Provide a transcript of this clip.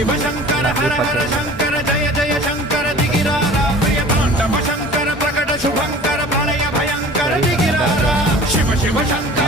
शिव शंकर हर हर शंकर जय जय शंकर दिगिरारा प्रिय तांडव शंकर प्रकट शुभंकर प्रलय भयंकर दिगिरारा शिव शिव शंकर